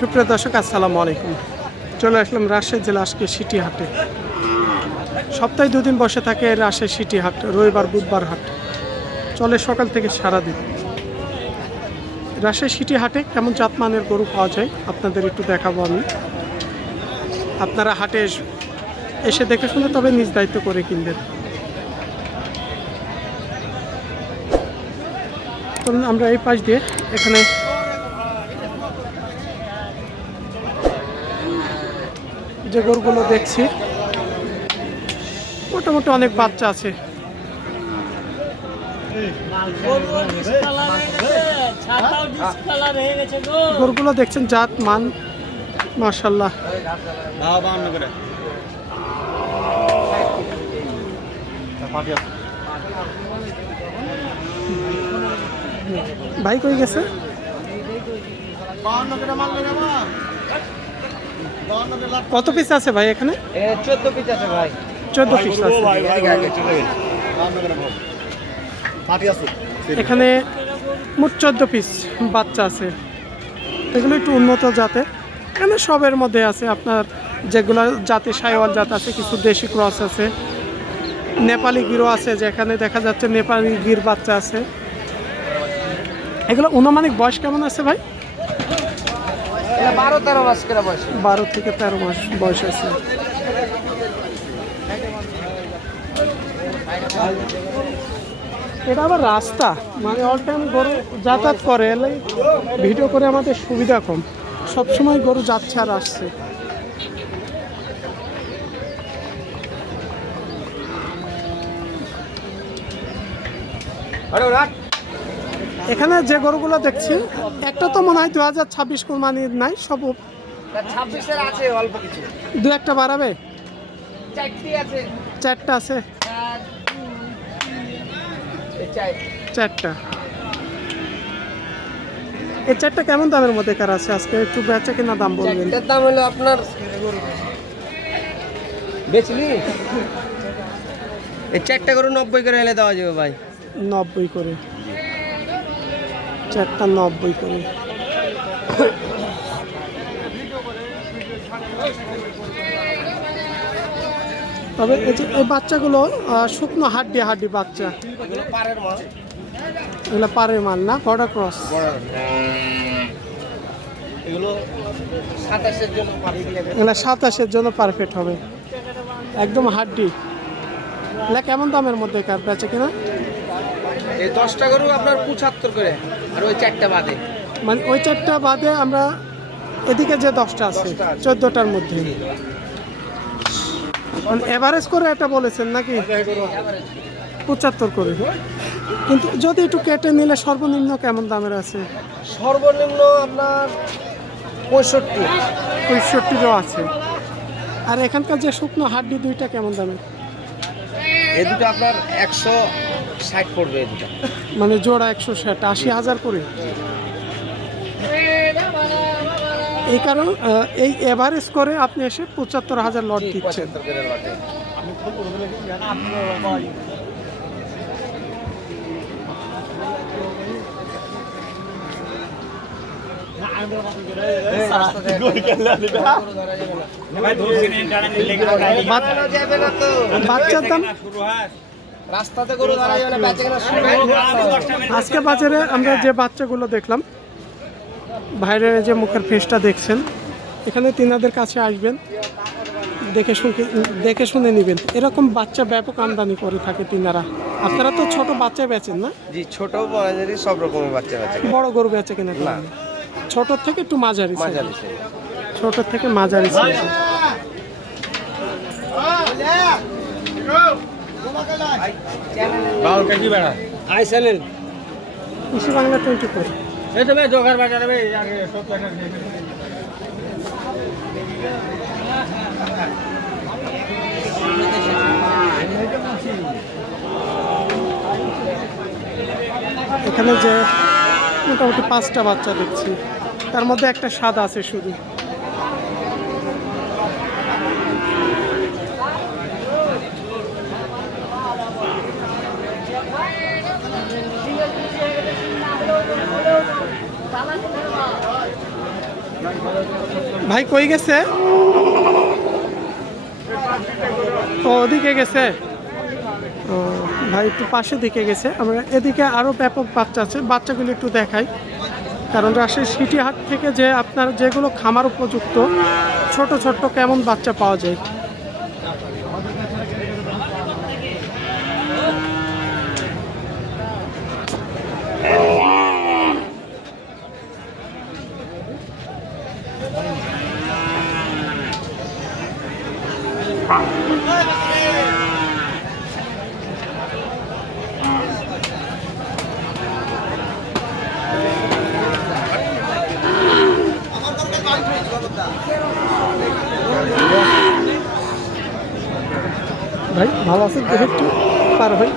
সুপ্রিয় দর্শক, আসসালামু আলাইকুম। চলে আসলাম রাজশাহী জেলা আজকে সিটি হাটে। সপ্তাহে দুদিন বসে থাকে রাজশাহী সিটি হাট, রবিবার, বুধবার হাট। চলে সকাল থেকে সারাদিন। রাজশাহী সিটি হাটে কেমন জাতমানের গরু পাওয়া যায়, আপনাদের একটু দেখাবো আমি। আপনারা হাটে এসে দেখে শুনে তবে নিজ দায়িত্ব করে কিনবেন। আমরা এই পাশ দিয়ে এখানে যে গরুগুলো দেখছি, মোটামুটি অনেক বাচ্চা আছে। গরুগুলো দেখছেন জাত, মান মার্শাল্লাহ ভাই কই গেছে? কত পিস আছে ভাই এখানে? চোদ্দ পিস আছে ভাই। চোদ্দ পিস আছে। এখানে মোট চোদ্দ পিস বাচ্চা আছে। এগুলো একটু উন্নত জাতের। এখানে সবের মধ্যে আছে আপনার যেগুলো জাতে সাইওয়াল জাত আছে কিছু দেশি ক্রস আছে। নেপালি গিরো আছে যেখানে দেখা যাচ্ছে নেপালি গির বাচ্চা আছে। এগুলো অনুমানিক বয়স কেমন আছে ভাই? বারো তেরো মাস করে বয়স। বারো থেকে তেরো মাস বয়স আছে। এটা আবার রাস্তা মানে অল টাইম গরু যাতায়াত করে এলাই ভিডিও করে আমাদের সুবিধা কম। সবসময় গরু যাচ্ছে আর আসছে। এখানে যে গরুগুলো দেখছি একটা তো মনে হয় দু হাজার ছাব্বিশ কোরবানির নাই সব ছাব্বিশের আছে অল্প কিছু। দু একটা বাড়াবে? চারটি আছে। চারটা আছে। চারটা। এই চারটা কেমন দামের মধ্যে কার আছে? আজকে একটু বেচা কিনা দাম বলবেন। চারটার দাম হলো আপনার বেচলি? এই চারটা করে নব্বই করে এলে দেওয়া যাবে ভাই। নব্বই করে। চারটা নব্বই করে। তবে এই যে, এই বাচ্চাগুলো শুকনো হাড্ডি হাড্ডি বাচ্চা। এগুলো পারের মাল না? Border cross. এগুলো সাতাশের জন্য পারফেক্ট হবে। একদম হাড্ডি। এগুলা কেমন দামের মধ্যে কার বেচে কিনা? এই দশটা গরু আপনার পঁচাত্তর করে। আর ওই চারটা বাদে? মানে ওই চারটা বাদে আমরা এদিকে যে দশটা আছে চোদ্দটার মধ্যে। মানে এভারেজ করে এটা বলেছেন নাকি? পঁচাত্তর করে। কিন্তু যদি একটু কেটে নিলে সর্বনিম্ন কেমন দামের আছে? সর্বনিম্ন আপনার পঁয়ষট্টি। পঁয়ষট্টিরও আছে। আর এখানকার যে শুকনো হাড্ডি দুইটা কেমন দামের? এই দুটো আপনার একশো ষাট পড়বে মানে জোড়া একশো ষাট আশি হাজার করে। এই কারণ এই এভারেজ করে আপনি এসে পঁচাত্তর হাজার লট দিচ্ছেন। বাচ্চার দাম? রাস্তাতে গরু কেনা আজকে বাজারে আমরা যে বাচ্চাগুলো দেখলাম বাইরের যে মুখের ফেসটা দেখছেন এখানে তিনাদের কাছে আসবেন দেখে শুনে দেখে শুনে নেবেন। এরকম বাচ্চা ব্যাপক আমদানি করে থাকে তিনারা। আপনারা তো ছোট বাচ্চা বেচেন না? জি ছোট বড় সব রকমের বাচ্চা বাচ্চা বড় গরু বেচে কিনা না। ছোট থেকে একটু মাঝারি। মাঝারি ছোট থেকে মাঝারি। আই channel. Krishi Bangla twenty four. এই তো ভাই জোগাড় বাজারে ভাই সব এখানে যে মোটামুটি পাঁচটা বাচ্চা দেখছি তার মধ্যে একটা সাদা আছে শুধু। ভাই কই গেছে? ও, ওদিকে গেছে। ও, ভাই একটু পাশে দিকে গেছে। আমরা এদিকে আরও ব্যাপক বাচ্চা আছে। বাচ্চাগুলো একটু দেখাই। কারণ রাজশাহী সিটি হাট থেকে যে আপনার যেগুলো খামার উপযুক্ত, ছোট ছোট কেমন বাচ্চা পাওয়া যায়? ভাই ভালো আছেন? একটু। পার ভাই।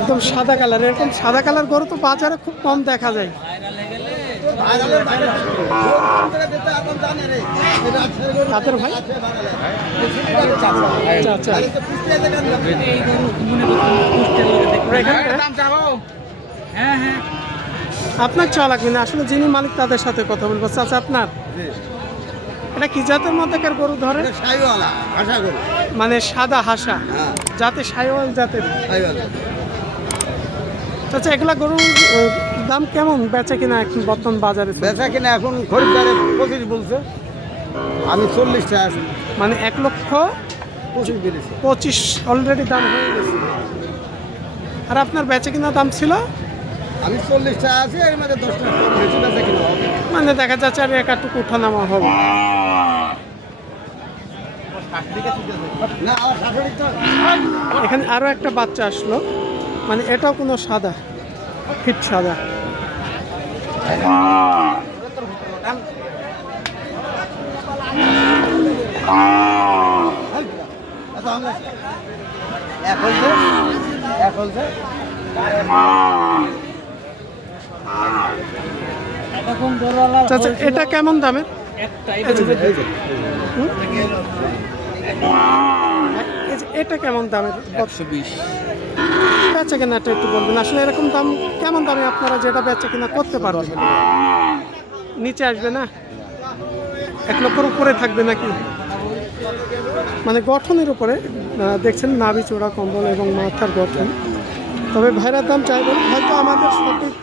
একদম সাদা কালার এরকম সাদা কালার গরু তো বাজারে খুব কম দেখা যায়। কাদের ভাই? আচ্ছা আচ্ছা। দাম চাবো আপনার চা লাগবে না আসলে যিনি মালিক তাদের সাথে কথা বলব। চাচা আপনার? এটা কি জাতের মধ্যেকার গরু ধরে মানে সাদা হাসা। হ্যাঁ। যাতে সাইওয়াল জাতের? চাচা এগুলা গরুর দাম কেমন? বেচে কিনা এখন বর্তমান বাজারে বেচা কিনা এখন খরিদ্দারে পঁচিশ বলছে। আমি চল্লিশটা আছি। মানে এক লক্ষ পঁচিশ পঁচিশ অলরেডি দাম হয়ে গেছে। আর আপনার বেচে কিনা দাম ছিল? আমি চল্লিশটা আছি এর মধ্যে দশটা বেশি বেচা কিনা হবে। মানে দেখা যাচ্ছে আর একাটুকু উঠানামা হবে। এখানে আরও একটা বাচ্চা আসলো। মানে এটাও কোনো সাদা ফিট সাদা। এখন আমরা- এক হলছে এক এটা কেমন দামের? এটা কেমন দামের? একশো বিশ। বেচা কেনাটা একটু বলবেন আসলে এরকম দাম কেমন দামে আপনারা যেটা বেচা কিনা করতে পারবেন? নিচে আসবে না? এক লক্ষর উপরে থাকবে নাকি? মানে গঠনের উপরে দেখছেন নাভি চোড়া কম্বল এবং মাথার গঠন। তবে ভাইরার দাম চাইবেন হয়তো আমাদের সঠিক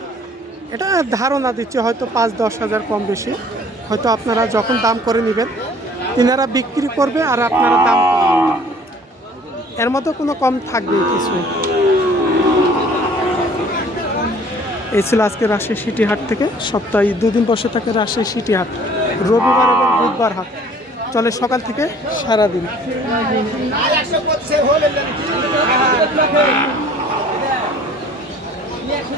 এটা ধারণা দিচ্ছে হয়তো পাঁচ, দশ হাজার কম বেশি। হয়তো আপনারা যখন দাম করে নেবেন তিনারা বিক্রি করবে আর আপনারা দাম এর মতো কোনো কম থাকবে কিছু এই ছিল আজকে রাজশাহী সিটি হাট থেকে। সপ্তাহে দুদিন বসে থাকে রাজশাহী সিটি হাট রবিবার এবং বুধবার হাট। চলে সকাল থেকে সারাদিন।